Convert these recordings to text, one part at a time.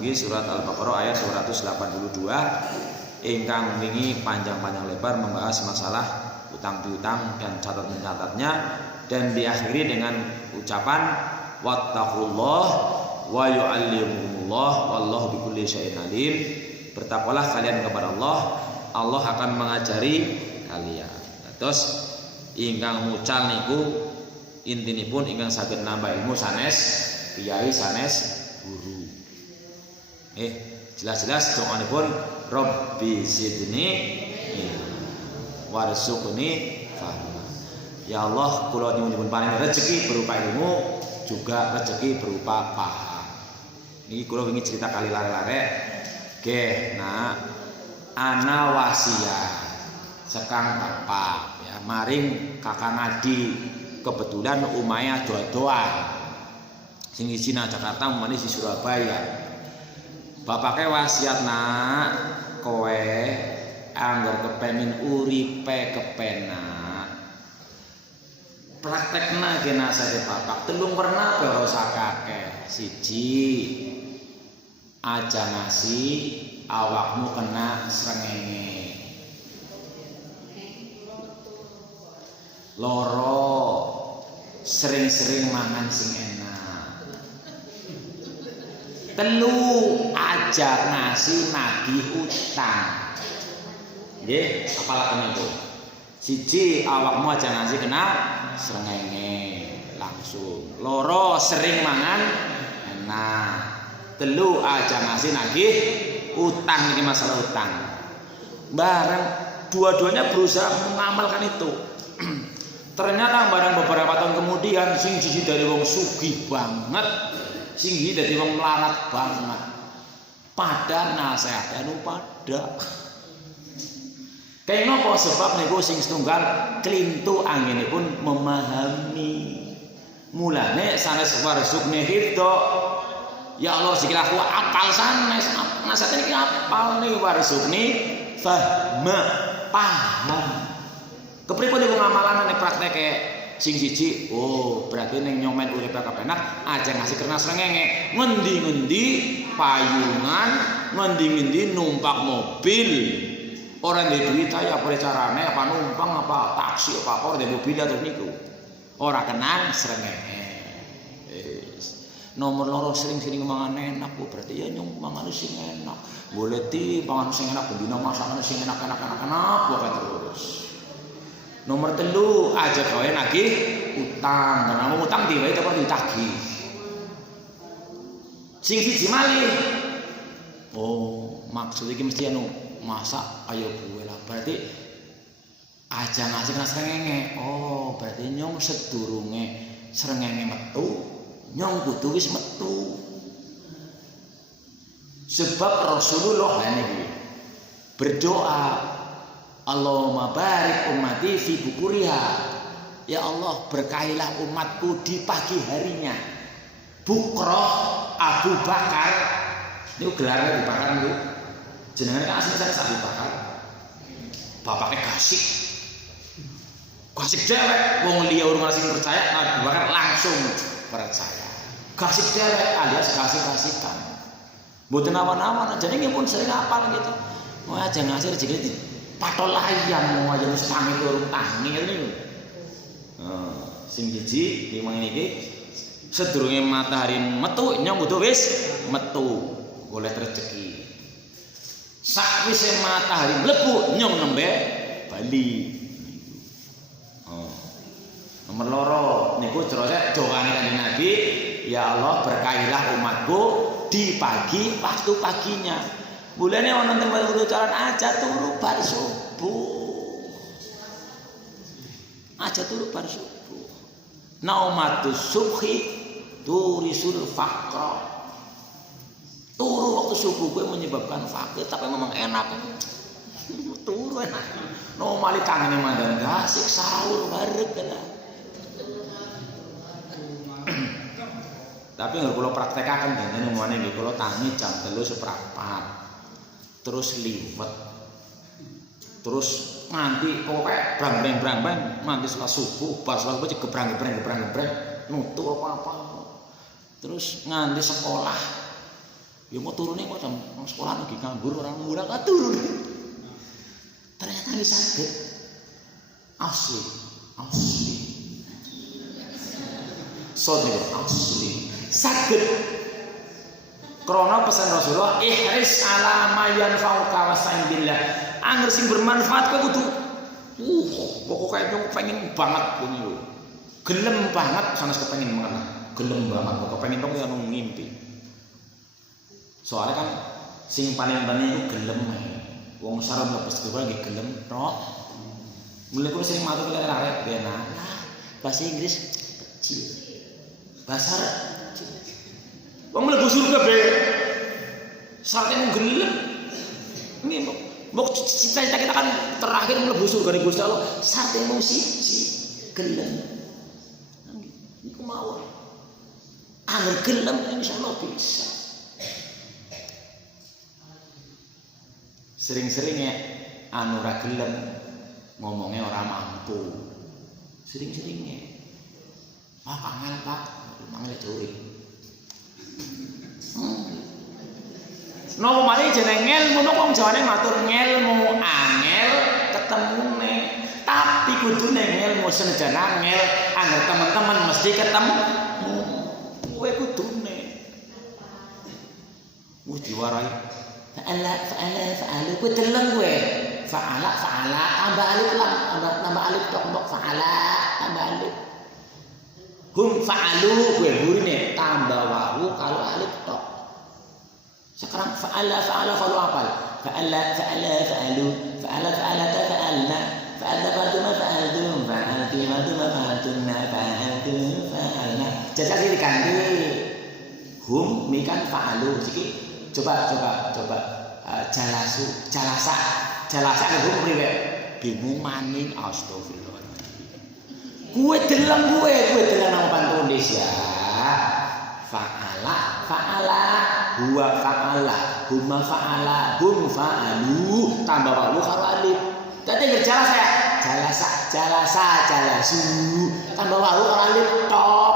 mugi surat Al-Baqarah ayat 182 ingkang wingi panjang-panjang lebar membahas masalah utang piutang dan catat mencatatnya, dan diakhiri dengan ucapan wattaqullah wa yu'allimukumullah wallahu bikulli syai'in alim. Bertakwalah kalian kepada Allah, Allah akan mengajari kalian. Terus ingkang mucal niku intinipun ingkang saged nambah ilmu sanes kiai sanes guru. Jelas-jelas doanipun Rabbi zidni warzuqni fahma. Ya Allah, kula nyuwun paring rezeki berupa ilmu, juga rezeki berupa paham. Niki kula wingi cerita kali lare-lare. Nggih, nah ana wasiat sekang bapak ya maring kakang Adi, kebetulan umaya doa-doa sing izin Jakarta umane di Surabaya. Bapake wasiat, nak kowe angger kepengin uripe kepenak praktekna ge nasihate bapak telung pernah ora usah kakek. Siji, aja ngasih awakmu kena srengenge. Loro, sering-sering mangan sing enak. Telu, aja ngasih nagih utang. Nggih, apalaken itu. Siji, awakmu aja ngasih kena srengenge langsung. Loro, sering mangan enak. Telu, aja ngasih nagih utang. Ini masalah utang. Bareng dua-duanya berusaha mengamalkan itu. Ternyata bareng beberapa tahun kemudian sing siji dari wong sugih banget, sing siji dari wong melarat banget. Pada nasihat anu pada. Kayak nopo sebab niku sing setunggal klintu anginipun memahami. Mulane sanes warzuqni hifdho. Ya Allah, sikil aku apal sanes, nasihat iki apal nih warzuqni fahma, paham. Kepripun niku ngamalane prakteke sing siji, oh berarti ning nyomen uripe kepenak aja ngasih kernas rengenge, ngendi-ngendi payungan, ngendi-ngendi numpak mobil. Orang di duit ya apa carane, apa numpang, apa taksi, apa orang di mobil atau niku. Orang kenal srengenge. Nomor loro sering-sering mangan enak, bu berarti ya nyong mangan sing enak. Boleh ti mangan sing enak, bendina masakan sing enak bukan terus. Nomor telu aja kowe nagih utang, karena mau utang diwae tapi ditagih. Sing siji malih. Oh, maksud iki mesti anu masak ayo gue lah. Berarti aja ngasih kena srengenge. Oh, berarti nyong sedurunge srengenge metu, nyong kudu wis metu. Sebab Rasulullah niki berdoa, Allahumma barik ummati fi bukuriha. Ya Allah, berkahilah umatku di pagi harinya. Bukroh Abu Bakar. Ini gelarnya Abu Bakar niku. Jenengan kan asli saya Abu Bakar. Bapaknya kasih. Kasih cewek, wong liya urung asing percaya, Abu Bakar langsung percaya. Kasih cewek alias kasih-kasihkan. Mboten awan-awan, jadi nggih pun sering apal gitu. Mau aja ngasih rezeki patol ayam mau aja wis tangi urung tangi ngene niku. Sing siji iki mangene iki sedurunge matahari metu nyong kudu wis metu golek rezeki. Sakwise matahari mlebu nyong nembe bali. Nomor loro niku terus doane Kanjeng Nabi, ya Allah berkahilah umatku di pagi waktu paginya. Mulane ana teng ucapan aja turu bar subuh. Aja turu bar subuh. Naumatus subhi turisul faqra. Turu waktu subuh gue menyebabkan fakir, tapi memang enak. Turu enak. No mali tangane mandan gasik sahur bareng kena. Tapi nggak kalau praktekakan dan ngomongnya nggak kalau tangi jam 3:04 terus liwet, terus nanti pokoknya brang-brang nanti setelah subuh pas subuh aja gebrang nutup apa terus nganti sekolah Ya mau turune kok jam sekolah lagi nganggur orang murah kan turun. Ternyata ini sakit. Asli. Sodri asli. Sakit. Krana pesan Rasulullah, ihris ala ma yanfa'uka wasta'in billah. Angger sing bermanfaat kowe kudu pokoknya aku pengen banget ngono lho. Gelem banget sanes kepengin banget. Gelem banget kok pengen dong ya ngimpi. Soalnya kan sing paling penting itu gelem ae. Wong sareng lepas kuwi lagi gelem tok. Mulai kuwi sing matur kali arek benar. Bahasa Inggris kecil. Bahasa Arab kecil. Wong mlebu surga be. Syaratnya mung gelem. Ini mbok cita-cita kita kan terakhir mlebu surga di Gusti Allah. Syaratnya mung siji, gelem. Iku mawon. Angger gelem insyaallah bisa. Sering-seringnya anu ra gelem ngomongnya orang mampu. Sering-seringnya kangen Pak, mangel curi. Nopo mari jeneng ngelmu wong Jawane matur ngelmu angel ketemune. Tapi kudune ngelmu senajan angel angger teman-teman mesti ketemu. Kowe kudune wis diwarai. Fa'ala kowe deleng kowe. Fa'ala tambah alif lan tambah alif tok mbok fa'ala tambah alif. Hum fa'alu kowe burine tambah wawu kalau alif tok. Sekarang fa'ala kalau apal. Fa'alu fa'alna fa'altum fa'alna. Jadi diganti. Hum mikan fa'alu iki. Coba jalasa hum priwe bingung maning astagfirullah. Gue deleng nama bantu Indonesia. Fa'ala huwa fa'ala huma fa'ala hum fa'alu tambah wawu karo alif. Dadi ngerjala saya jalasu tambah wawu karo alif tok.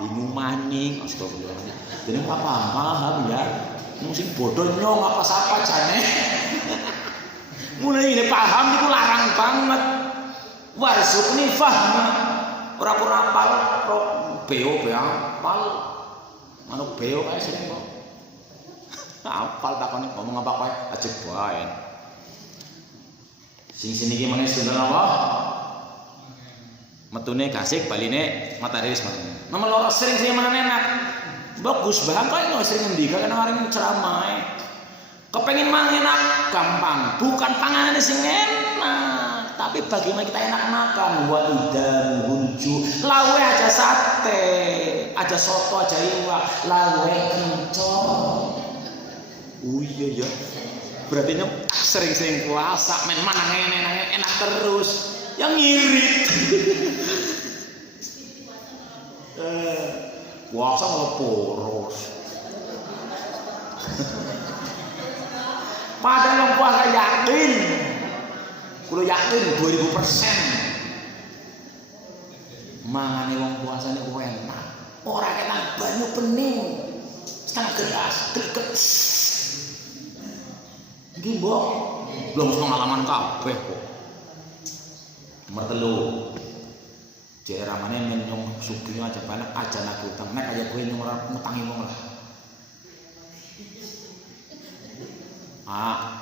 Bingung maning astagfirullah. Jadi paham ya. Sing bodoh nyong apa sapa jane. Mulai ini paham niku larang banget. Warzuqni fahma. Ora apal beo apal. Manuk beo kae sering kok. Apal takone ngomong apa kae ajeg bae. Sing sini iki meneh sinten apa? Metune gasik baline matahari wis meneng. Nomor loro sering mangan enak. Bagus banget kok ini sering ngendika kan orang ceramah. Kepengen mangan enak gampang, bukan panganan sing enak, tapi bagaimana kita enak makan. Wa idam hunju, lawe aja sate, aja soto, aja iwak, lawe kencong. Oh iya ya. Berarti sering-sering puasa, main mana enak terus, yang ngirit. Puasa malah poros. Padahal yang puasa yakin, kulo yakin 2000%. Mangane wong puasa niku enak. Ora kena banyu bening. Setengah gelas, greget. Iki mbok belum pengalaman kabeh kok. Nomor 3. Daerah mana yang nyong sugih aja banyak aja nak utang nek aja kowe nyong ora ngutangi wong lah.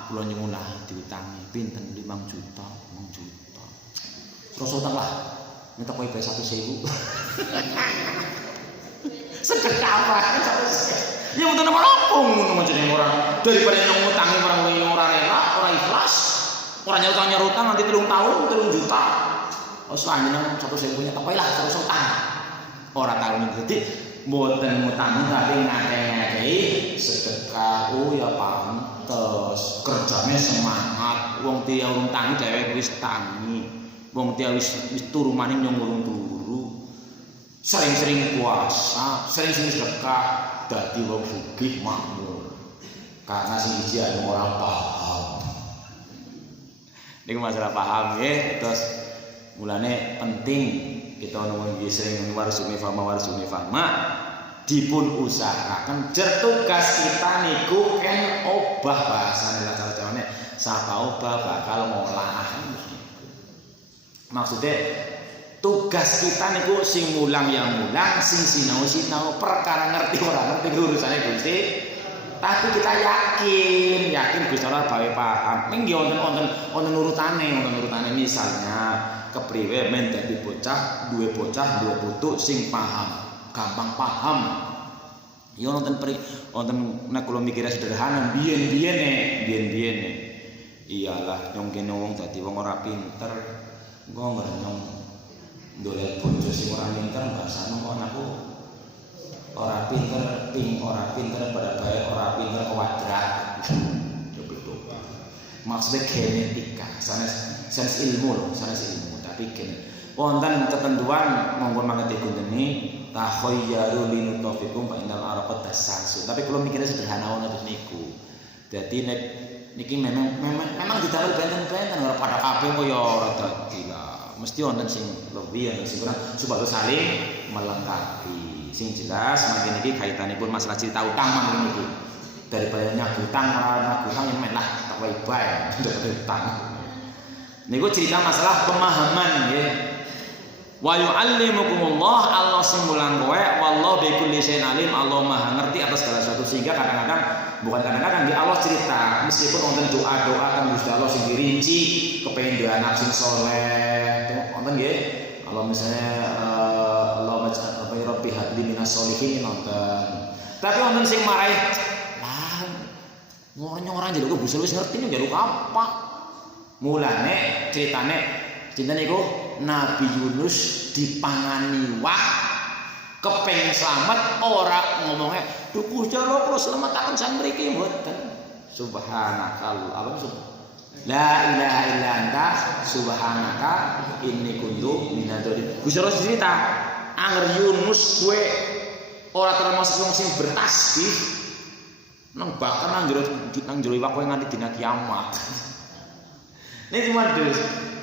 Kula nyuwun lah diutangi pinten 5 juta. Terus utang lah. Minta kowe bae 1.000. Sedekah wae 1.000. Ya mboten apa-apa ngono jenenge ora daripada nyong ngutangi orang nyong ora rela, ora ikhlas. Ora nyutang nanti 3 tahun 3 juta. Selanjutnya 1.000 tapi lah terus utang. Orang tahu jadi mboten ngutangi tapi ngakeh-ngakeh sedekah. Oh ya pantes kerjanya semangat. Wong dia utang dhewe wis tangi. Wong dia wis turu maning nyong urung turu. Sering-sering puasa, sering-sering sedekah dadi wong sugih makmur. Karena sing iki orang paham. Niku masalah paham nggih. Terus mulane penting kita ngomong sering warzuqni fama dipun usahakan jer tugas kita niku obah bahasane lah cara-carane sapa obah bakal ngolah. Maksudnya tugas kita niku sing mulang ya mulang, sing sinau perkara ngerti ora ngerti urusane Gusti. Tapi kita yakin Gusti Allah bae paham. Ming yo wonten urutane misalnya kepriwe men dadi bocah duwe putu sing paham, gampang paham. Ya wonten nek kula mikire sederhana biyen-biyene. Iyalah nyong kene wong dadi wong ora pinter. Engko ngrenyong ndolek bojo sing ora pinter bahasane kok aku ora pinter pada bae ora pinter kuadrat. Maksudnya genetika, sanes ilmu, tapi wonten ketentuan monggo mangke digundeni takhayyaru linutafikum fa innal araqat tasasu. Tapi kalau mikirnya sederhana ngono terus niku. Dadi nek niki memang didamel benten-benten ora pada kabeh kaya ora dadi lah. Mesti wonten sing lebih ana sing kurang supaya saling melengkapi. Sing jelas mangke niki kaitanipun masalah cerita utang mangke niki. Daripada nyagutang yang main lah tak baik daripada utang. Niku cerita masalah pemahaman nggih. Wa yu'allimukumullah, Allah sing mulang kowe, wallahu bi kulli syai'in alim, Allah Maha ngerti atas segala sesuatu. Sehingga kadang-kadang nggih Allah cerita meskipun wonten doa-doa kan Gusti Allah sing dirinci kepengin duwe anak sing saleh. Wonten nggih. Allah misalnya Allah maj'al rabbi habli minas sholihin nonton. Tapi wonten sing marahi orang jaluk Gusti wis ngerti jaluk apa. Mulane ceritane niku Nabi Yunus dipangani wak kepengin slamet ora ngomongnya duh Gusti Allah kula slametaken sang mriki mboten. Subhanakallah apa la ilaha illa anta subhanaka inni kuntu minadz-dzalimin. Gusti Allah cerita anger Yunus kowe ora termasuk wong sing bertasbih nang bakal nang jero iwak kowe nganti dina kiamat. Nek modus.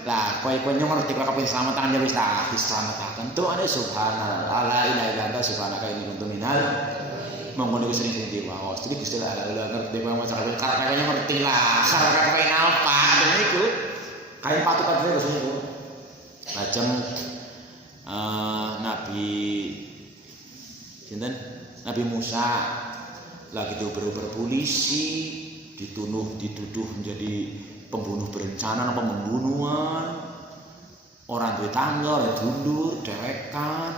Lah kowe ngerti kok kepen slametan ya wis tak dislametaken. Doane subhanallah la ilaha illa anta subhanaka inni kuntu minal. Monggo niku sering diwaos. Jadi Gusti Allah ngerti kowe maca karek ngerti lah. Karek kowe apa niku. Kayak patu-patu terus niku. Lajeng Nabi Musa lagi dioper polisi, dituduh menjadi pembunuh berencana apa pembunuhan, orang duwe tangga ya dundur dewekan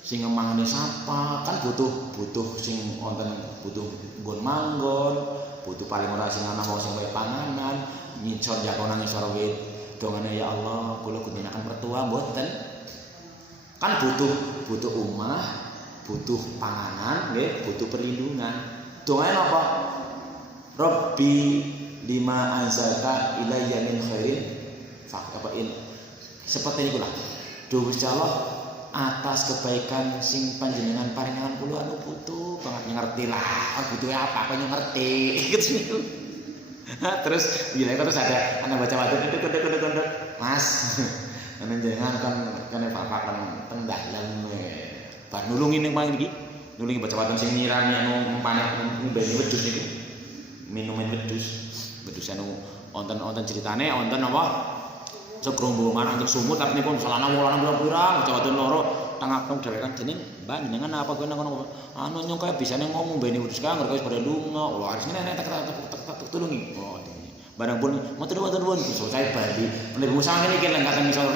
sing ngemangane sapa kan butuh sing wonten butuh nggon manggon, butuh paling ora sing ana wong sing wae panganan, nyicor jakonan ngisor wit dongane ya Allah kula gunakan mertua mboten kan butuh omah, butuh panganan nggih, butuh perlindungan. Dongane napa? Rabbi lima anzalta ilayya min khairin faqabain. Seperti niku lah. Duh Gusti Allah atas kebaikan sing panjenengan paringan kula anu butuh banget ngerti lah. Butuh apa kok ngerti. Gitu niku. Terus bila terus ada anak baca waduk kendek Mas. Panjenengan kan papakan teng dalem bar nulungi ning paling iki. Nulungi baca waduk sing nyirami anu panek mbene wedhus niku. Minuman wedhus anu wonten ceritane wonten apa segrombongan antuk sumur tapi niku salana wolana pira-pira jawatan loro tangakno dhewekan dening Mbak jenengan apa kowe nang kono anu nyong kaya bisane ngomong mbene wedhus kang wis pada lunga lho harus ngene tak tulungi oh barang pun matur nuwun saya bali Nabi Musa ngene iki lengkatan misal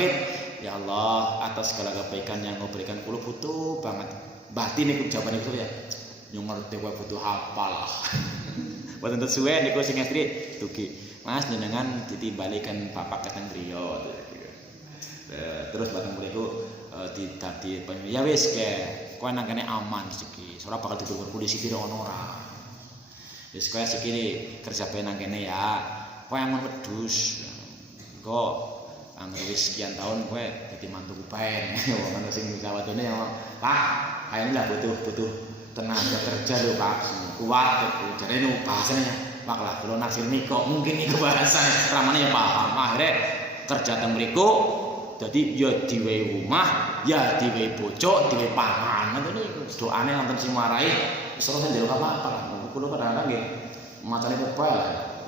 ya Allah atas segala kebaikan yang Engkau berikan kula butuh banget batin niku jawabane itu ya nyong ngerti kowe butuh apa lah. Buat untuk suwe niku sing istri tuki Mas jenengan ditimbalikan papak keteng griya terus bareng mriku dadi ya wis ke kowe nang kene aman iki ora bakal ditutur polisi kira ono ora wis kowe sikile kerja bae nang kene ya kowe aman wedhus kok angger wis sekian tahun kowe dadi mantu bae wong ana sing jawatane ya Pak kayane lah butuh tenaga kerja lho Pak kuat jare nu bahasane Pak lah kula naksir niko mungkin niku bahasane ramane ya paham akhire kerja teng mriku dadi ya diwehi omah ya diwehi bojo diwehi pangan ngoten niku doane wonten sing marai wis ora njaluk apa-apa lah kula kadang-kadang nggih macane kepel.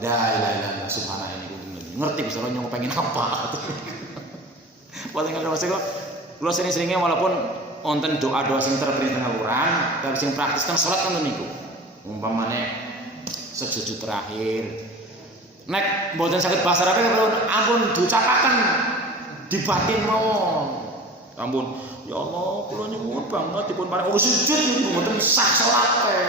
La ilaha illallah subhanallah ini ngerti Gusti Allah nyong pengen apa. Buat ingkang Mas kok kula sering-seringe walaupun wonten doa-doa sing terpilih teng Al-Qur'an, tapi sing praktis teng salat kan niku. Umpamane sujud terakhir. Nek mboten saged basa Arab ampun diucapaken di batin mawon. Ampun, ya Allah, kula nyuwun banget dipun paring sujud niku mboten sah salate.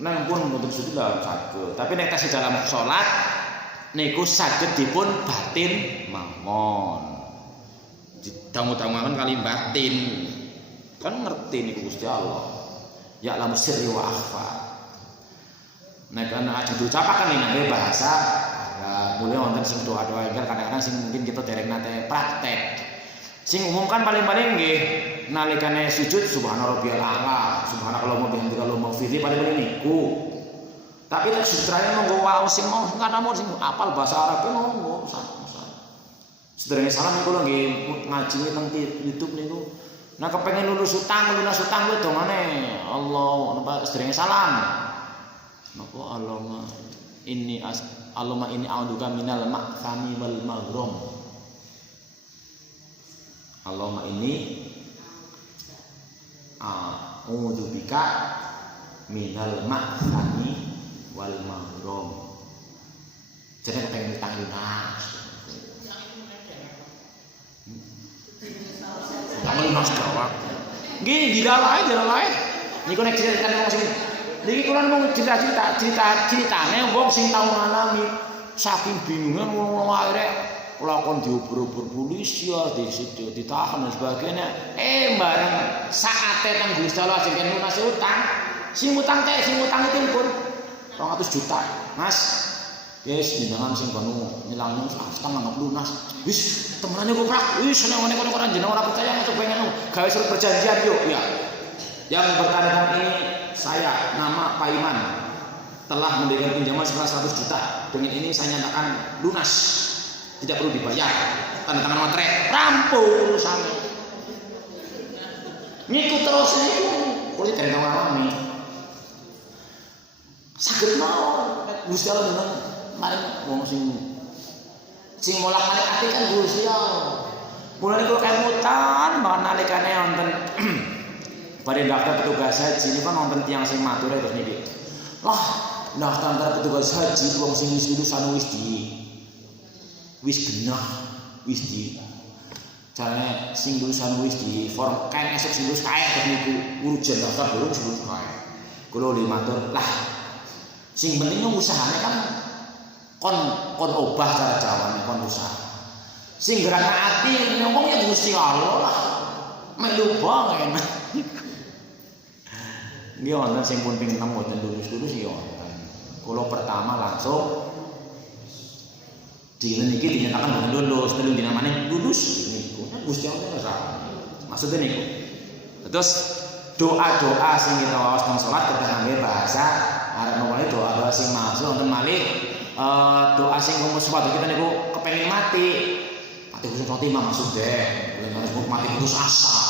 Nek pun mboten sujud lah saged. Tapi nek tasih dalam salat niku saged dipun batin mawon. Didangu-danguaken kali batin. Kan ngerti niku Gusti Allah. Ya lamu sirri wa akhfa. Nek ana ajeng diucapaken ning bahasa mulai wonten sing doa-doa enggal kadang-kadang sing mungkin kita dereng nate praktek. Sing umum kan paling-paling nggih nalikane sujud subhana rabbiyal a'la, subhanakallahumma bihamdika allahumma ighfirli paling-paling niku. Tapi nek sutrane monggo wae sing mau kanamun sing apal bahasa Arab monggo sederenge salam niku lho nggih ngaji teng YouTube niku. Nah kepengin lunas utang kuwi dongane Allah napa sederenge salam. Napa Allahumma inni a'udzuka minal ma'thami wal maghrum. Allahumma inni a'udzubika minal ma'thami wal maghrum. Jadi kepengen utang lunas. Utang lunas jawab. Nggih, dilalae. Niku nek critane wong sing niki kula mung ceritane wong sing tau ngalami saking bingungan wong akhire lakon diubur-ubur polisi ya ditahan dan sebagainya. Bareng saate teng Gusti Allah sing lunas utang. Sing utang itu pun 200 juta. Mas, yes jenengan sing kono ngilangi utang nganggep lunas. Wis temenane kok prak. Wis senengane kono ora jeneng ora percaya masuk pengen gawe surat perjanjian yuk ya. Yang bertanda ini saya nama Pak Iman telah memberikan pinjaman sebesar 100 juta. Dengan ini saya nyatakan lunas, tidak perlu dibayar. Tanda tangan materai, rampung urusannya. Ngikut terus niku, kulit dari ngalami. Saged mawon, Gusti Allah dengan maring wong sing molak-malik ati kan Gusti Allah. Mulane kula kemutan banget nalikane wonten pada daftar petugas haji ini kan wonten tiyang sing matur terus niki. Lah, daftar petugas haji wong sing wis lulusan wis genah, wis di carane sing lulusan wis di form kae esuk sing lulus kae terus niku urgen daftar durung sing lulus kae. Kula matur, lah sing penting usahane kan kon obah cara jawane kon usaha. Sing gerak ati ngomong ya Gusti Allah lah. Melu banget. Nggih wonten sing pun ping 6 mboten lulus ya wonten. Kula pertama langsung dina niki dinyatakan boten lulus, telung dina maneh lulus niku. Gusti Allah ora. Maksudnya niku. Terus doa-doa sing kita waos nang salat kita ngangge bahasa arep mulai doa sing masuk wonten malih doa sing sepatu kita niku kepengin mati. Mati Gusti Fatimah maksud deh. Kuwi mati putus asa.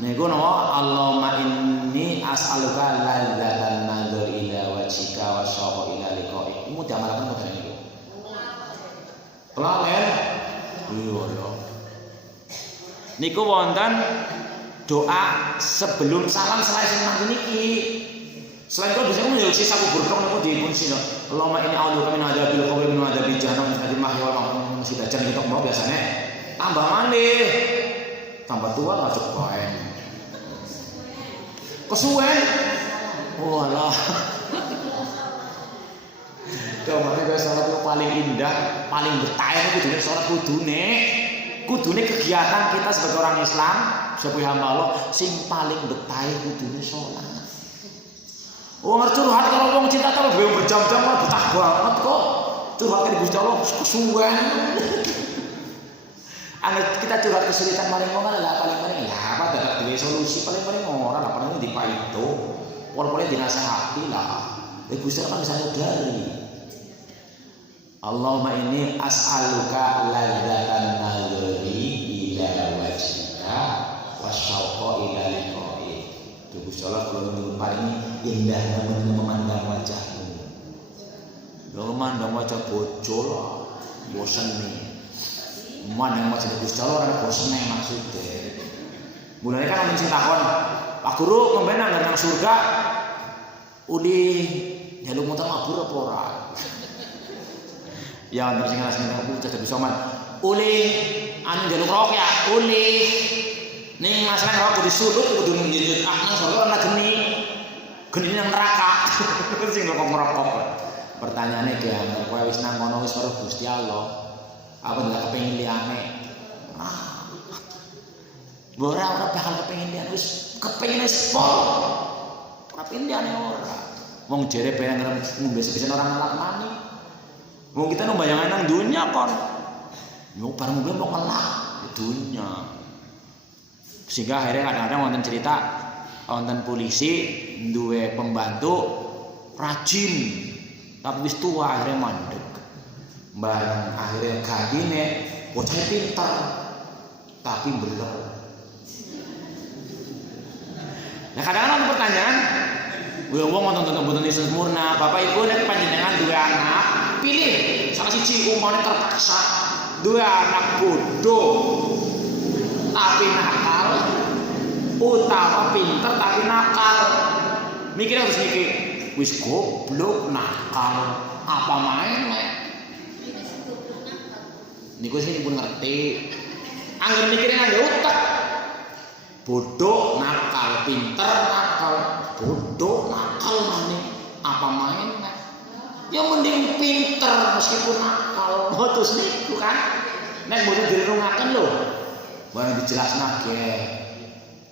Niku napa Allahumma inni as'aluka ladzatan nadzur ila wajhika wa syauqa ila liqa'ik. Iku diamalaken mboten niku. Kelalen. Iya. Niku wonten doa sebelum salam selesai sing nang niki. Selain itu bisa menjadi sisa kubur kok niku dipun sino. Allahumma inni a'udzuka min adzabil qabri min adzabil jahannam min adzabil mahya wal mamat. Mesti dajan kita mau biasanya tambah maneh. Tambah tua lah cukup kesuwen walah kemarin gue sholat itu paling indah paling betah itu sholat kudune kegiatan kita sebagai orang Islam sebagai hamba Allah sing paling betah kudune sholat. Curhat kalau wong cinta kalau berjam-jam malah betah banget kok curhat di Gusti Allah kesuwen. Kita curhat kesulitan paling adalah paling ya apa dapat duwe solusi paling ora lah paling dipaito. Pol-pole dinasehati lah. Gusti Allah bisa nyadari. Allahumma inni as'aluka ladzatan nadzuri ila wajhika wa syauqa ila liqa'ik. Gusti Allah kalau nyuwun paring indahnya memandang wajahmu. mandang wajah bojo lho bosen nih mandang wajah Gusti Allah ora bosen maksudnya mulane kan ana sing takon Pak Guru ngomben nang surga uli njaluk motor mabur apa ora ya terus sing ngrasani aku jadi bisa man uli anu njaluk rokok ya uli ning masalah rokok disulut kudu njujut nang surga ana geni nang neraka sing rokok pertanyaannya dia kowe wis nang kono wis karo Gusti Allah apa ndak kepengin liyane ora bakal kepengin liyane wis kepengin wis pol ora kepengin liyane ora wong jere pengen ngombe sepisan orang ngelak mani wong kita nu bayangan nang dunya kon yo bareng ngombe mau ngelak dunya sehingga akhirnya kadang-kadang wonten cerita wonten polisi duwe pembantu rajin tapi wis tua akhirnya mandek bareng akhirnya gagine bocah pintar tapi beler nah kadang-kadang pertanyaan wong nonton sempurna bapak ibu nek panjenengan dua anak pilih salah siji umane terpaksa dua anak bodoh tapi nakal utawa pinter tapi nakal mikir harus mikir wis goblok nakal apa main niku sing pun ngerti angger mikire nganggo utek bodoh nakal pinter nakal bodoh nakal maneh apa main ya mending pinter meskipun nakal terus niku kan nek bodoh dirungaken lho bareng dijelasna ge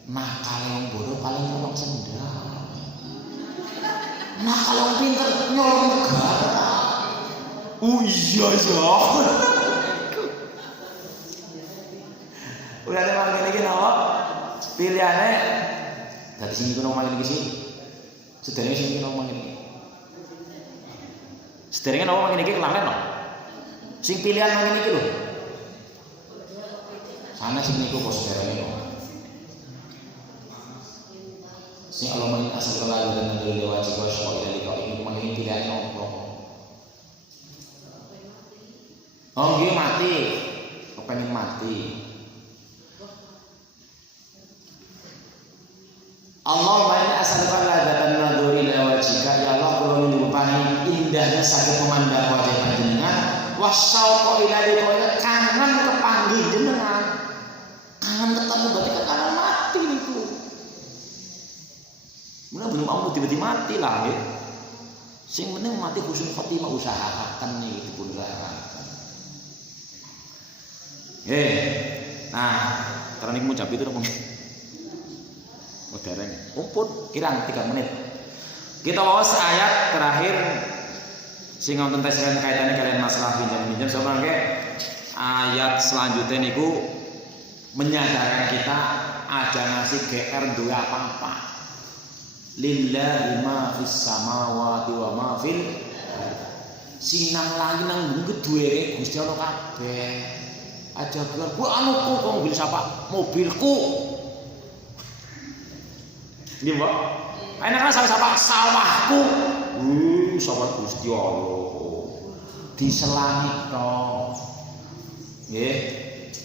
nakal yang bodoh paling nyolong sendal nah kalau pinter nyolong negara iya ya udah ada makin lagi nawa pilihannya dari sini kita ngomongin lagi sih sederhana sini kita ngomongin lagi sederhana ngomongin lagi kelarin loh sing pilihan ngomongin lagi loh sana sini itu bos sederhana sing Allah main asal kelalu dan dari wajib waspo dari kau ini main pilihan nopo oh dia mati kepengen mati Allah main asal kelalu dan dari wajibka ya Allah kalau menyumpahi indahnya sakit memandang wajah panjenengan wasauqo ilali kau kangen kepanggih jenengan kangen ketemu berarti kangen mati itu mulai belum mau tiba-tiba mati lah ya. Sing penting mati husnul khotimah usahakan nih itu pun usahakan. Nah, karena ini mau capi itu dong. Modern. Umpun kirang 3 menit. Kita bawas ayat terakhir sing wonten kaitannya kalian masalah pinjam-pinjam sama ayat selanjutnya niku menyadarkan kita ada nasi GR 2 apa-apa. Lillahi ma fis samawati wa ma fil sinang langit nang bumi duwe Gusti Allah kabeh aja biar ku anuku kok mobil sapa mobilku nggih Mbak enak kan sapa sawahku sawah Gusti Allah diselangi to nggih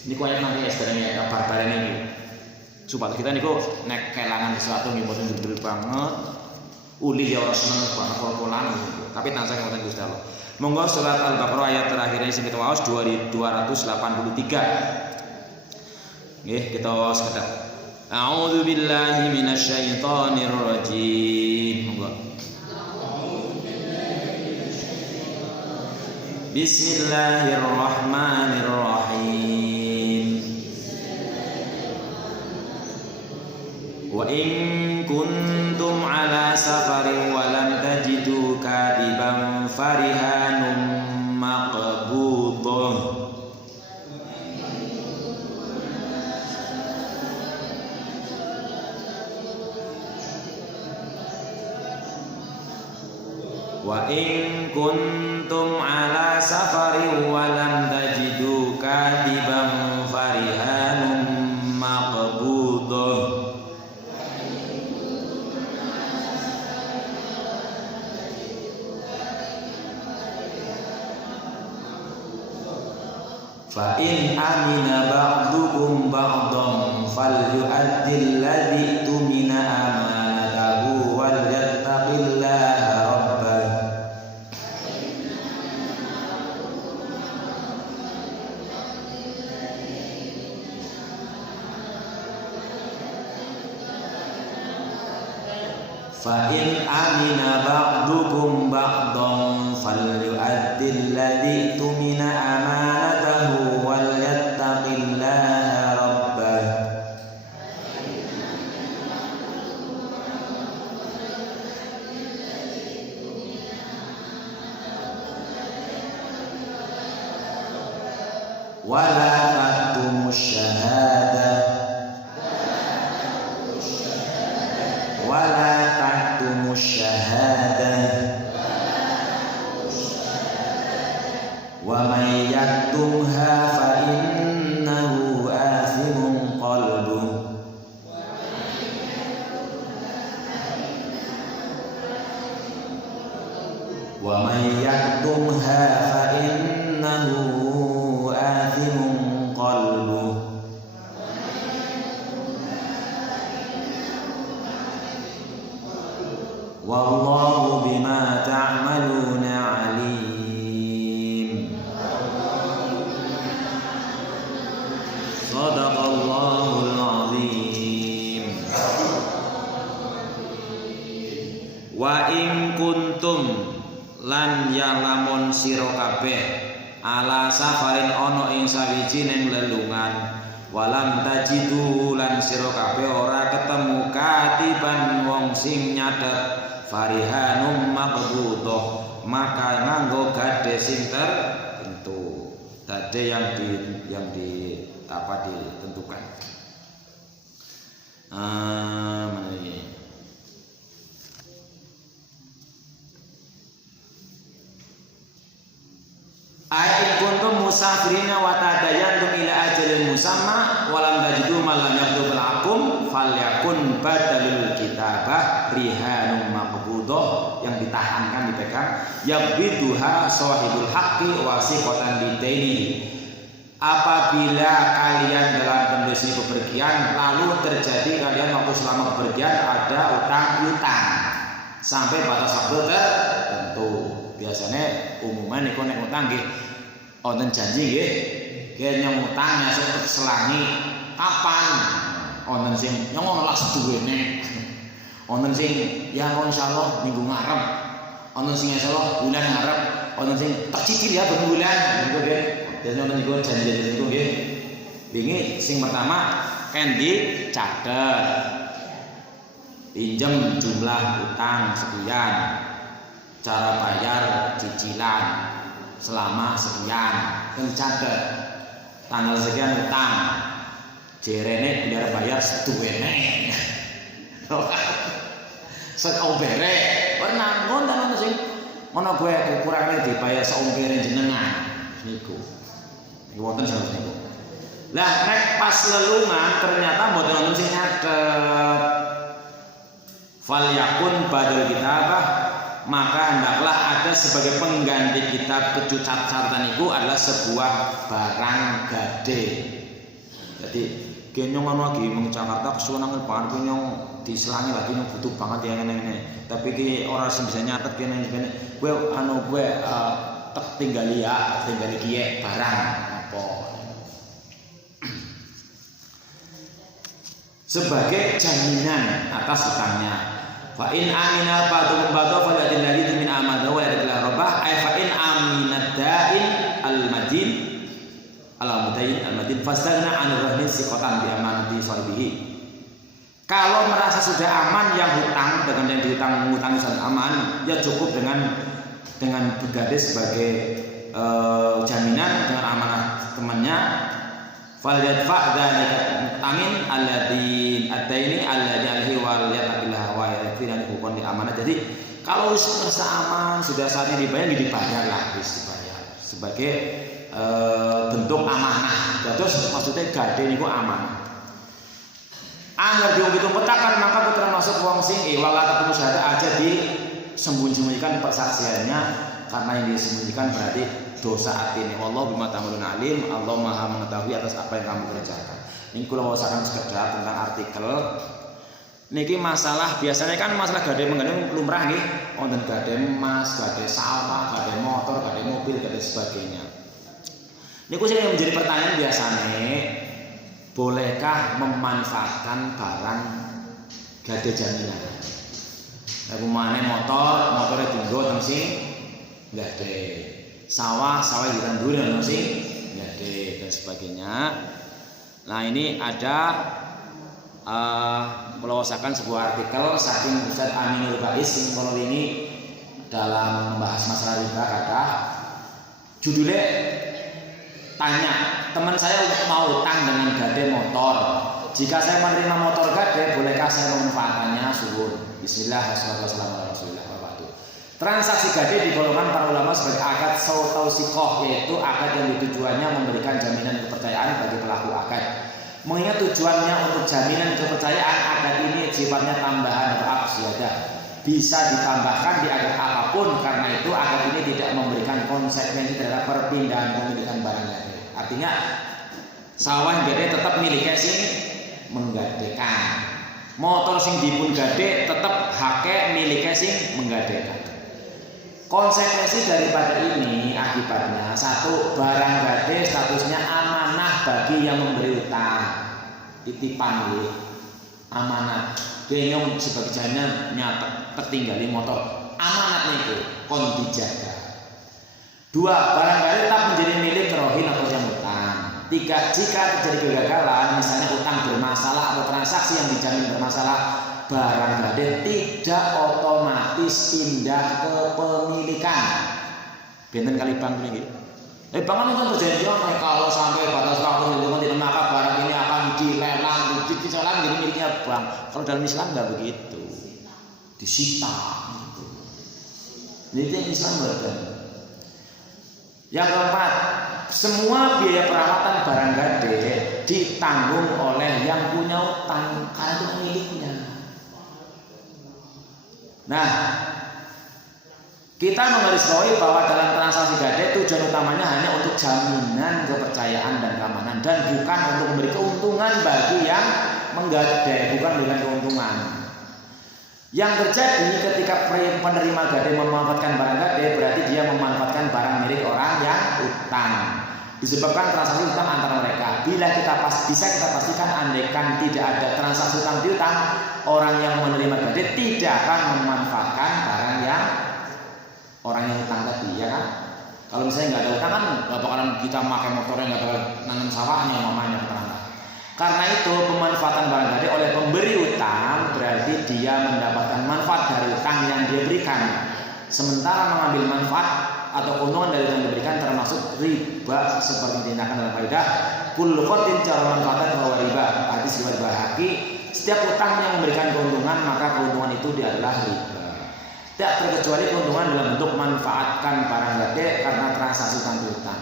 niku ayat nang sedherenge kabar-kabare niki supaya kita niku nek kelangan sesuatu nggih mboten ndel banget uli ya ora seneng banget kol-kolan tapi tansah ngoten Gusti Allah. Monggo surat Al-Baqarah ayat terakhir ini sing kita waos 283. Nggih kita waos kata A'udzu billahi minasyaitonir rajim. Monggo. Bismillahirrahmanirrahim. Wa in kuntum ala safarin wa lam tajidu katiban farihanum maqbudah wa in kuntum ala safarin wa lam tajidu katiban farihanum maqbudah Fa in amina ba'dukum ba'dhan falyu'addil ladzi tumina amanatahu wal yattaqillaha rabbah. Fa in amina ba'dukum ba'dhan falyu'addil ladzi tumina amanatahu wal yattaqillaha rabbah. Wala taktumus syahadah wala taktumus syahadah wa may yaktumha fa innahu athimun qalbuh. Wa may yaktumha fa innahu athimun qalbuh. Wallahu bima ta'maluna alim. Shadaqallahul azim. Wa in kuntum lan ya lamun sira kabeh ala safarin ana ing sawijining lelungan walam tajidu lan sira kabeh ora ketemu katiban wong sing nyatet farihanum maqbudah maka nganggo gade sing tertentu. Gade yang ditentukan. Ayat kuntum musafirina wa tadayantum ila ajalin musamma walam tajidu ma lam yaktub lakum falyakun badalul kitabah rihanum maqbudah yang ditahankan dipegang yabiduha sahibul haqqi wasiqatan lidaini. Apabila kalian dalam kondisi bepergian lalu terjadi kalian waktu selama bepergian ada utang-utang sampai batas waktu tertentu. Biasanya umumnya niku nek utang nggih wonten janji nggih nyong utang nyesuk selangi kapan wonten sing nyong ora seduwene wonten sing ya insyaallah minggu ngarep wonten sing insyaallah bulan ngarep wonten sing tak cicil ya ben bulan niku nggih dene wonten niku janji niku nggih wingi sing pertama kan dicatet pinjem jumlah utang sekian, cara bayar cicilan selama sekian, pencatat tanggal sekian utang, jerene biar bayar seduwene, sekompere, pernah ngonten sing, mana gue kekurangannya dibayar seompere jenengan, niku, wonten salah niku. Lah nek pas lelungan ternyata mboten wonten sing nyatet, fal yakun badal kitabah. Maka hendaklah ada sebagai pengganti kitab tujuh catatan itu adalah sebuah barang gade. Jadi genyong anu lagi meng Jakarta kesuwenang bahan genyong diselangi lagi nyong butuh banget yang ini. Tapi ki orang sing bisa nyatet kene gue anu gue tek tinggali kiye barang apa. Sebagai jaminan atas utangnya. Fa in amina ba'dhum ba'dha falyadil ladzi min amada wa yadil rabah ay fa in aminad da'in al-madin al-mudayin al-madin fastaghna an rahmin siqatan bi amanati sahibihi. Kalau merasa sudah aman yang hutang dengan yang diutang aman, ya cukup dengan bergade sebagai jaminan dengan amanah temannya. Falyadfa dzalika amin alladzi ataini alladzi alaihi wal yataqillaha wa yarfina hukum di amanah. Jadi kalau sudah aman, sudah saatnya dibayar lah, dibayar sebagai bentuk amanah. Terus maksudnya gade niku amanah. Angger diungkit petakan maka putra masuk wong sing wala ketemu syahada aja disembunyikan persaksiannya karena yang disembunyikan berarti dosa atine. Wallahu bima ta'malun alim. Allah Maha mengetahui atas apa yang kamu kerjakan. Ini kula wawasaken sekedar tentang artikel niki masalah biasanya kan masalah gade menggadai lumrah nggih, wonten gade emas, gade sawah, gade motor, gade mobil, gade sebagainya. Niku sing menjadi pertanyaan biasanya, bolehkah memanfaatkan barang gade jaminan? Nek umane motornya dienggo teng sing gade. Sawah ditanduri teng sing gade dan sebagainya. Nah, ini ada melawasakan sebuah artikel saking Ustaz Aminul Bais yang kalau ini dalam membahas masalah riba kata judulnya tanya teman saya mau utang dengan gade motor, jika saya menerima motor gade bolehkah saya memanfaatkannya? Suhun. Bismillah wassalamualaikum. Transaksi gade digolongkan para ulama sebagai akad tausikoh, yaitu akad yang tujuannya memberikan jaminan kepercayaan bagi pelaku akad. Mengingat tujuannya untuk jaminan kepercayaan, akad ini sifatnya tambahan atau absiadah, bisa ditambahkan di akad apapun. Karena itu akad ini tidak memberikan konsekuensi terhadap perpindahan pemilikan barang gade. Artinya sawah gade tetap miliknya sing menggadekan, motor sing dipun gade tetap hake miliknya sing menggadekan. Konsekuensi daripada ini akibatnya satu, barang gade statusnya amanah bagi yang memberi utang. Titipan nih, amanat. Dia yang sebagai jaminan nyata tertinggali motor, amanat itu kon dijaga. Dua, barang gade tetap menjadi milik rohin atau yang utang. Tiga, jika terjadi kegagalan, misalnya utang bermasalah atau transaksi yang dijamin bermasalah, barang gade tidak otomatis pindah ke pemilikan. Benten kali bang ini. Bang kan perjanjian kalau sampai batas waktu itu tidak maka barang ini akan dilelang, dilelang jadi miliknya bang. Kalau dalam Islam nggak begitu, disita. Jadi yang Islam beragam. Yang keempat, semua biaya perawatan barang gade ditanggung oleh yang punya utang karena itu miliknya. Nah, kita menggarisbawahi bahwa dalam transaksi gade tujuan utamanya hanya untuk jaminan kepercayaan dan keamanan dan bukan untuk memberi keuntungan bagi yang menggade, bukan memberikan keuntungan. Yang terjadi ketika penerima gade memanfaatkan barang gade berarti dia memanfaatkan barang milik orang yang utang. Disebabkan transaksi utang antara mereka. Bila bisa kita pastikan andaikan tidak ada transaksi utang piutang, orang yang menerima gade tidak akan memanfaatkan barang yang orang yang utang tadi, ya kan? Kalau misalnya nggak ada utang kan nggak bakalan kita pakai motornya, nggak bakal nanam sawahnya mamanya keterangkan. Karena itu pemanfaatan barang gade oleh pemberi utang berarti dia mendapatkan manfaat dari utang yang dia berikan. Sementara mengambil manfaat atau keuntungan dari yang diberikan termasuk riba seperti tindakan dalam kaidah kullu qatin cara manfaatan bahwa riba. Hadis riwayat Baihaqi, setiap utang yang memberikan keuntungan maka keuntungan itu adalah riba. Tidak terkecuali keuntungan dalam bentuk manfaatkan barang gade karena transaksi utang.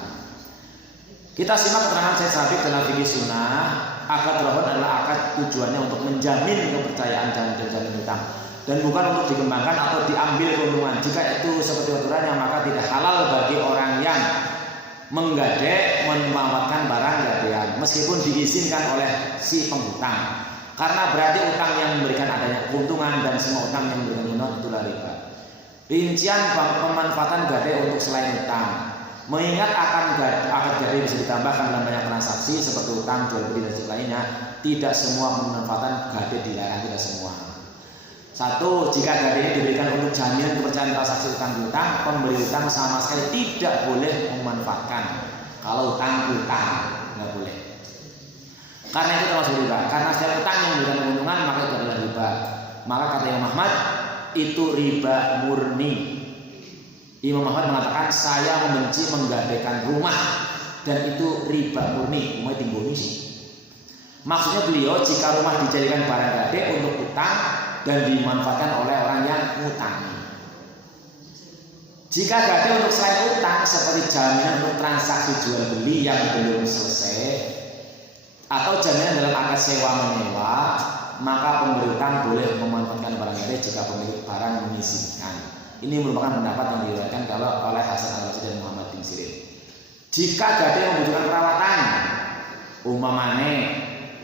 Kita simak keterangan Syekh Sabiq dalam fikih sunnah. Akad rahon adalah akad tujuannya untuk menjamin kepercayaan dan jaminan utang dan bukan untuk dikembangkan atau diambil keuntungan. Jika itu seperti aturannya maka tidak halal bagi orang yang menggade memanfaatkan barang gadean meskipun diizinkan oleh si penghutang. Karena berarti utang yang memberikan adanya keuntungan dan semua utang yang memberikan keuntungan itulah riba. Rincian pemanfaatan gade untuk selain utang. Mengingat akad gade bisa ditambahkan dalam banyak transaksi seperti utang, jual beli dan lainnya, tidak semua pemanfaatan gade dilarang, tidak semua. Satu, jika gade ini diberikan untuk jaminan kepercayaan transaksi utang piutang, pemberi utang sama sekali tidak boleh memanfaatkan. Kalau utang nggak boleh. Karena itu termasuk riba. Karena setiap utang yang memberikan keuntungan maka itu adalah riba. Maka kata Imam Ahmad itu riba murni. Imam Ahmad mengatakan saya membenci menggadekan rumah dan itu riba murni. Rumah timbul sih. Maksudnya beliau jika rumah dijadikan barang gade untuk utang dan dimanfaatkan oleh orang yang ngutangi. Jika gade untuk selain utang seperti jaminan untuk transaksi jual beli yang belum selesai atau jaminan dalam akad sewa menyewa, maka pemberi utang boleh memanfaatkan barang gade jika pemilik barang mengizinkan. Ini merupakan pendapat yang diriwayatkan kalau oleh Hasan Al-Basri dan Muhammad bin Sirin. Jika gadis membutuhkan perawatan, umpamane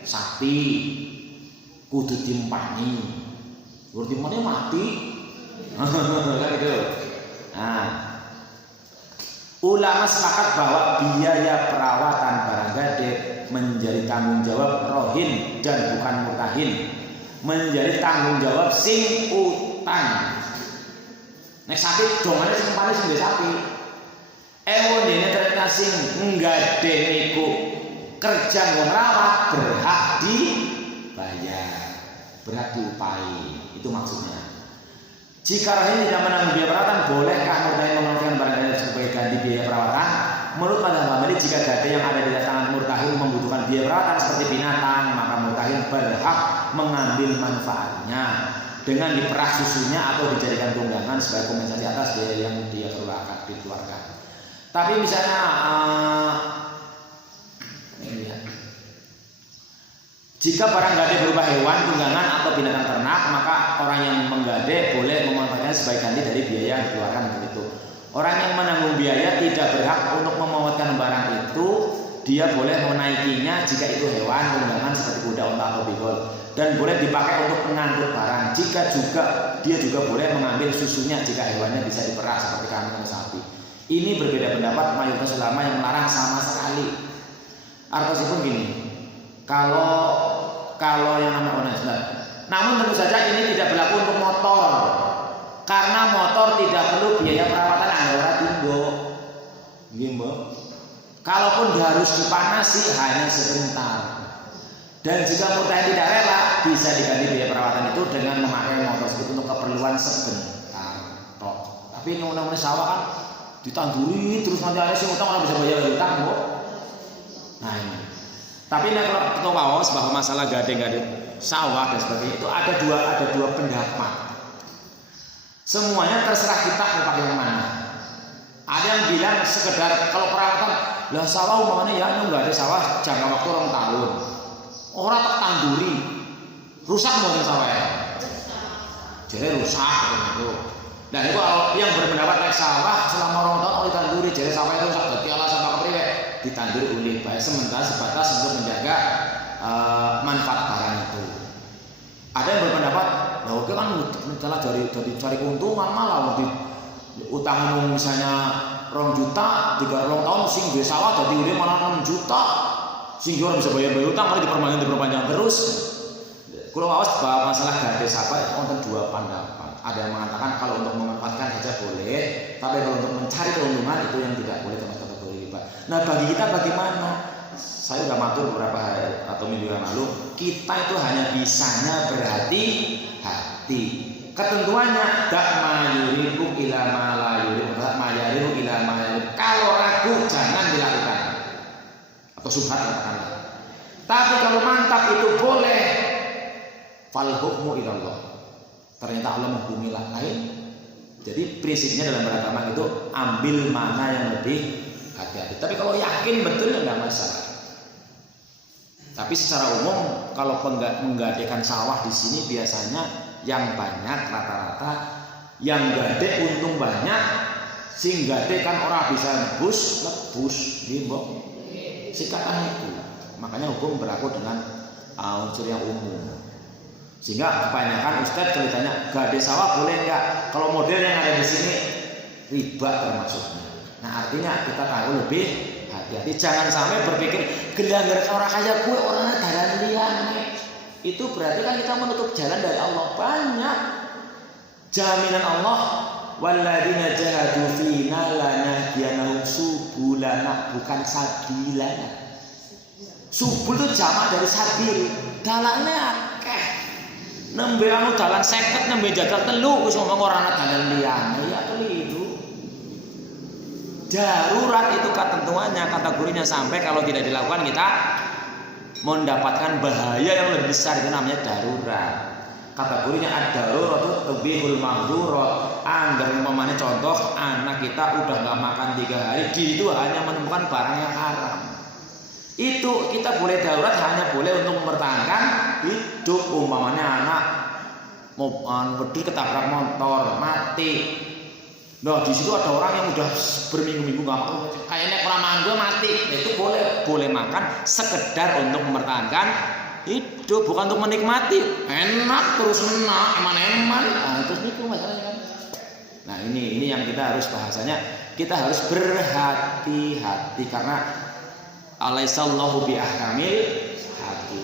sapi kudu diempani, diempani mati, kan gitu. Nah, ulama sepakat bahwa biaya perawatan barang gade menjadi tanggung jawab rohin dan bukan mutahin, menjadi tanggung jawab sing utang. Nek sapi dongane sing paling sing sapi. Ewo dene ternyata sing nggade niku kerja ngrawat berhak dibayar, berhak diupahi. Itu maksudnya. Jika rahim tidak menanggung biaya perawatan, bolehkah murtahin mengeluarkan barang sebagai ganti biaya perawatan? Menurut mazhab Hambali, jika gade yang ada di tangan murtahin membutuhkan biaya perawatan seperti binatang, maka murtahin berhak mengambil manfaatnya dengan diperah susunya atau dijadikan tunggangan sebagai kompensasi atas biaya yang dia dikeluarkan. Tapi misalnya jika barang gade berupa hewan, tunggangan atau binatang ternak, maka orang yang menggade boleh memanfaatkan sebagai ganti dari biaya yang dikeluarkan untuk itu. Orang yang menanggung biaya tidak berhak untuk memanfaatkan barang itu. Dia boleh menaikinya jika itu hewan, tunggangan seperti kuda, unta atau bigol, dan boleh dipakai untuk mengangkut barang. Jika dia juga boleh mengambil susunya jika hewannya bisa diperah seperti kambing atau sapi. Ini berbeda pendapat mayoritas ulama yang melarang sama sekali. Artinya pun gini, kalau yang namanya ones, namun tentu saja ini tidak berlaku untuk motor, karena motor tidak perlu biaya perawatan anggora tinggo. Gimana? Kalaupun harus dipanasi hanya sebentar. Dan jika murtahin tidak rela, bisa diganti biaya perawatan itu dengan memakai motor itu untuk keperluan sebentar. Tapi ini undang-undang sawah kan ditanduri terus nanti ada sih utang orang bisa bayar utang kok. Nah ini. Tapi ini kalau kita wawas bahwa masalah gade-gade sawah dan sebagainya itu ada dua pendapat. Semuanya terserah kita mau pakai yang mana. Ada yang bilang sekedar kalau perawatan lah sawah umpamanya ya nggak ada sawah jangka waktu 2 tahun. Orang tak tanduri rusak mungkin sawah ya. Jadi rusak gitu. Dan itu kalau yang berpendapat naik sawah selama 2 tahun oleh tanduri jadi sawah itu rusak berarti Allah sama kepriwe ditanduri oleh baik sementara sebatas untuk menjaga manfaat barang itu. Ada yang berpendapat, ya oke kan masalah cari keuntungan malah utang misalnya 2 juta 3 tahun sing duwe sawah dadi urip malah 6 juta sing ora bisa bayar utang malah diperpanjang terus. Kalau awas bahwa masalah gade sawah wonten 2 pendapat. Ada yang mengatakan kalau untuk memanfaatkan saja boleh, tapi kalau untuk mencari keuntungan itu yang tidak boleh termasuk kategori riba. Nah bagi kita bagaimana? Saya sudah matur beberapa hari atau minggu yang lalu, kita itu hanya bisanya berhati-hati. Ketentuannya dak mayuribu ila malayuribu, mayuribu ila malayuribu. Kalau ragu jangan dilakukan atau subhat katakanlah. Tapi kalau mantap itu boleh. Fal hukmu ilallah. Ternyata Allah menghukumi lain. Jadi prinsipnya dalam beragama itu ambil mana yang lebih hati-hati. Tapi kalau yakin betul ya nggak masalah. Tapi secara umum kalau menggadekan sawah di sini biasanya yang banyak rata-rata yang gade untung banyak, sing gade kan orang bisa nebus gimbok sikatan itu. Makanya hukum berlaku dengan unsur yang umum. Sehingga kebanyakan ustadz kalau ditanya gade sawah boleh enggak? Kalau model yang ada di sini riba termasuknya. Nah artinya kita tahu lebih hati-hati. Jangan sampai berpikir gelanggar orang kaya gue orangnya dalan liyane. Itu berarti kan kita menutup jalan dari Allah. Banyak jaminan Allah walladzina jahadu fina lanahdiyannahum subulana, bukan sabilana. Subul itu jamak dari sabil. Dalane akeh. Nembe anu dalan 50 nembe jajal 3 wis ngomong ora ana dalan liyane ya keliru. Darurat itu ketentuannya, kategorinya sampai kalau tidak dilakukan kita mendapatkan bahaya yang lebih besar, itu namanya darurat. Kategorinya ad-darurat tubihul mahdurat. Anggar umpamanya contoh anak kita udah nggak makan 3 hari, gitu hanya menemukan barang yang haram. Itu kita boleh darurat hanya boleh untuk mempertahankan hidup. Umpamanya anak mau ketabrak motor mati, Nah di situ ada orang yang udah berminggu-minggu nggak makan, kayaknya kelamaan gue mati. Nah, itu boleh makan sekedar untuk mempertahankan hidup, bukan untuk menikmati. Enak terus enak, eman-eman. Nah terus itu masalahnya kan. Nah ini yang kita harus bahasanya, kita harus berhati-hati karena alaihissallahu biahkamil hakim.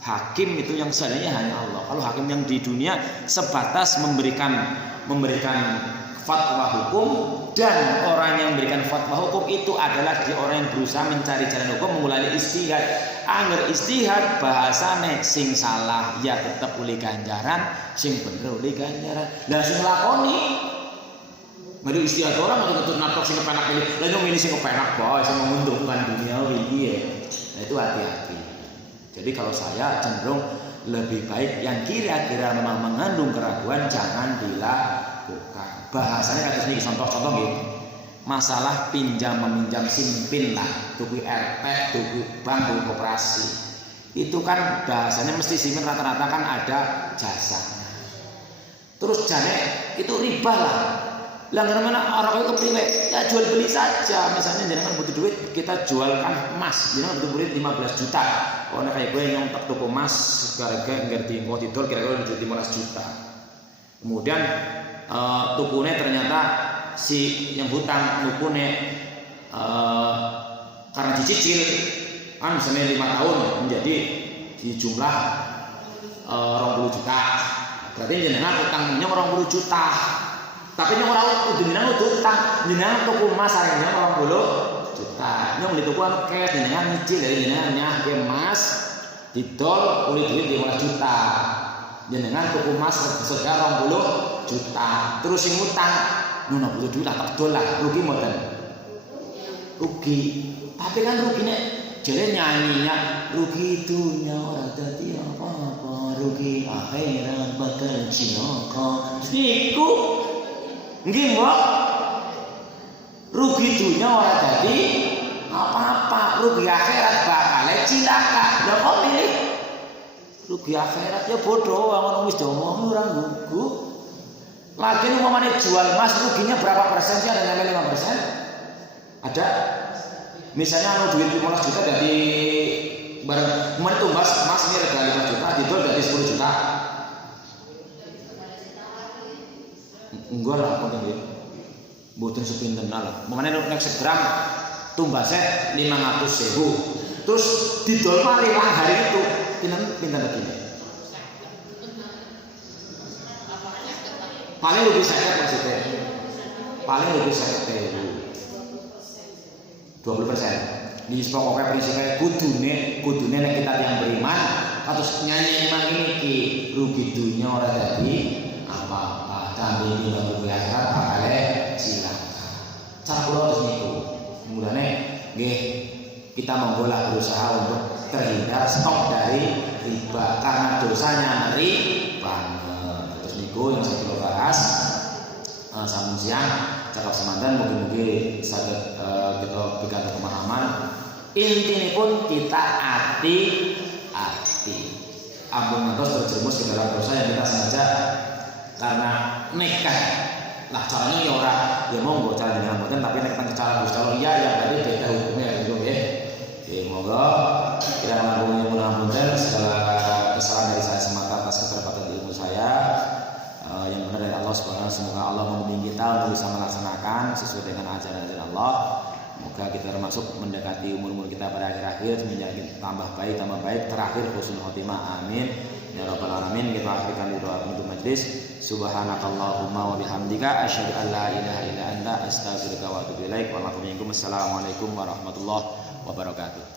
Hakim itu yang sebenarnya hanya Allah. Kalau hakim yang di dunia sebatas memberikan fatwa hukum, dan orang yang memberikan fatwa hukum itu adalah orang yang berusaha mencari jalan hukum mengulali istihad. Angger istihad bahasane sing salah ya tetap oleh ganjaran, sing bener oleh ganjaran. Lah sing lakoni ngadu istihad orang atau ketut napok sing kepenak pilih. Lah yo milih sing kepenak bae sing menguntungkan duniawi piye. Nah itu hati-hati. Jadi kalau saya cenderung lebih baik yang kira-kira memang mengandung keraguan jangan dilakukan. Bahasanya kata sini contoh-contoh gitu. Masalah pinjam meminjam simpin lah, tuku RT, tuku bank, tuku koperasi. Itu kan bahasanya mesti simpin rata-rata kan ada jasanya. Terus jane itu riba lah. Lah mana orang itu kepriwe? Ya jual beli saja. Misalnya jangan butuh duit, kita jualkan emas. Jangan butuh duit 15 juta. Oh nek kayak gue nyontek toko emas gara-gara ngerti engko didol kira-kira 15 juta. Kemudian tukune ternyata si yang hutang tukune karena dicicil kan misalnya 5 tahun menjadi di jumlah 20 juta. Berarti jenengan utangnya 20 juta. Tapi yang orang jenengan utang, jenengan tuku emas harganya 20 juta. Yang beli tuku anu cash jenengan nyicil dari jenengan nyah emas didol oleh duit 15 juta. Jenengan tuku emas sekitar 20 juta. Terus sing utang nuna butuh duit tak dol lah, rugi mboten? Rugi. Tapi kan ruginya jare nyanyinya rugi dunia ora dadi apa-apa, rugi akhirat bakal cilaka. Niku nggih, Mbok. Rugi dunia ora dadi apa-apa, rugi akhirat bakal cilaka. Lah kok milih rugi akhirat ya bodoh, ngono wis diomong ora nggugu. Lagi umpamanya jual emas ruginya berapa persen sih? Ada yang 5%? Ada. Misalnya anu duit 15 juta dari barang kemarin tumbas emas ini harga 5 juta, dijual dari 10 juta. Enggak lah, apa tadi? Butuh sepinten lah. Umpamanya nek segram tumbasnya 500.000. Terus didol malih hari itu pinten begini. Paling lebih sakit maksudnya. Paling lebih sakit 20%. Di pokoknya prinsipnya kudune nek kita yang beriman kados nyanyi iman iki rugi dunia ora dadi apa-apa. Tapi di rugi akhirat bakale cilaka. Cara kula terus niku. Mulane nggih kita monggolah berusaha untuk terhindar stok dari riba karena dosanya ngeri banget. Terus niku yang saya bahas sampun siang cakap semantan mungkin saged kita berikan pemahaman. Intinya pun kita hati-hati. Ampun ngantos terjerumus ke dalam dosa yang kita sengaja karena nekat. Nah caranya ya orang ya monggo cara dengan boten tapi nek cara Gusti Allah ya berarti beda hukumnya gitu ya. Semoga kita mengampuni mudah-mudahan segala kesalahan dari saya semata atas keterbatasan ilmu saya. Yang benar dari Allah Subhanahu. Semoga Allah membimbing kita untuk bisa melaksanakan sesuai dengan ajaran Allah. Semoga kita termasuk mendekati umur kita pada akhir-akhir menjadi tambah baik terakhir husnul khotimah. Amin ya rabbal alamin. Kita akhirkan di doa penutup majelis. Subhanakallahumma wa bihamdika asyhadu an la ilaha illa anta astaghfiruka wa atubu ilaik. Wassalamualaikum warahmatullahi wabarakatuh.